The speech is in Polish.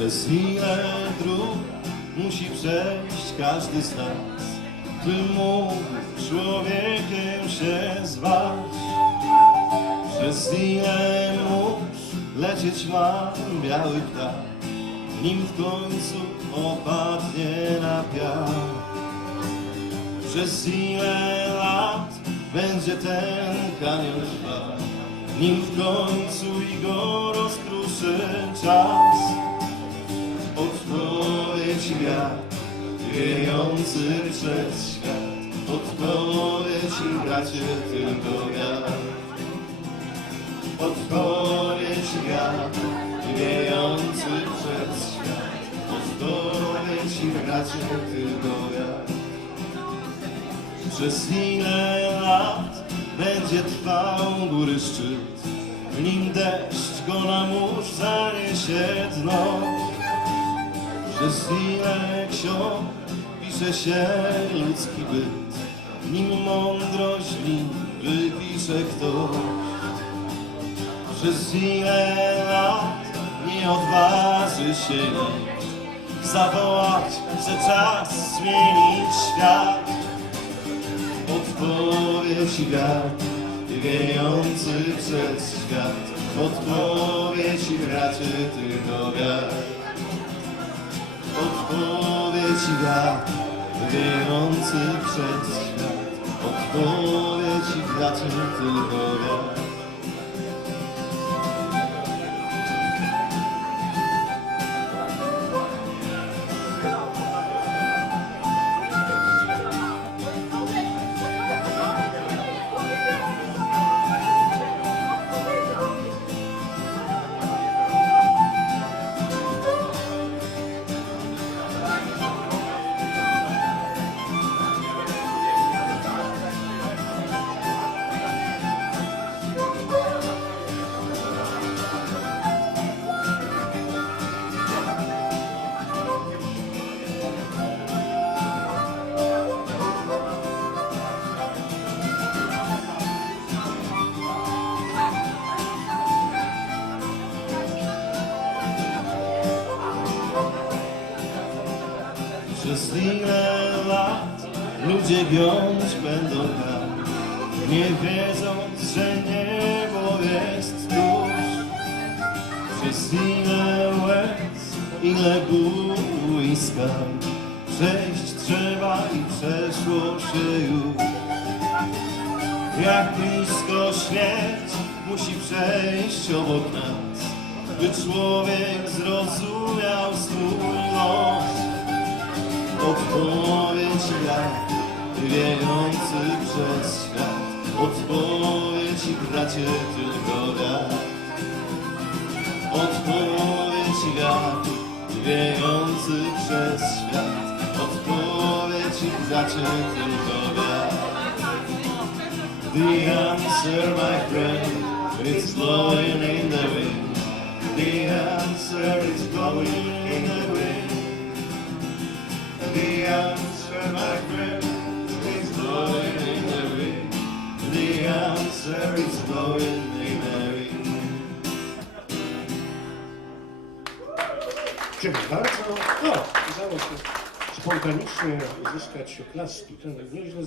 Przez ile dróg musi przejść każdy z nas, by mógł człowiekiem się zwać. Przez ile mórz lecieć ma biały ptak, nim w końcu opadnie na piach. Przez ile lat będzie ten kanion trwał, nim w końcu i go rozkruszy czas. Wiatr, wiejący przez świat, odpowiedź i bracie tylko wiatr. Odpowiedź wiatr, wiejący przez świat, odpowiedź i bracie tylko wiatr. Przez ile lat będzie trwał góry szczyt, nim deszcz go na mórz zaniesie dno. Przez ile ksiąg pisze się ludzki byt, nim mądrość nim wypisze ktoś. Przez ile lat nie odważy się zawołać, że czas zmienić świat. Odpowiedź wiatr, wiejący przez świat. Odpowiedź bracie tylko. Odpowiedź wiatr, wiejący przez świat. Odpowiedź bracie tylko wiatr. Przez ile lat ludzie giąć będą tam, nie wiedząc, że niebo jest tuż. Przez ile łez, ile bólu i skarg, przejść trzeba i przeszło się już. Jak blisko śmierć musi przejść obok nas, by człowiek zrozumiał swój los. Odpowiedź wiatr, wiejący przez świat. Odpowiedź i bracie tylko wiatr. Odpowiedź wiatr, wiejący przez świat. Odpowiedź i bracie tylko wiatr. The answer, my friend, is blowing in the wind. The answer is blowing in the wind. The answer, my friend, is blowing in the wind. The answer is blowing. Dziękuję bardzo. No, udało się spontanicznie uzyskać oklaski. To nieźle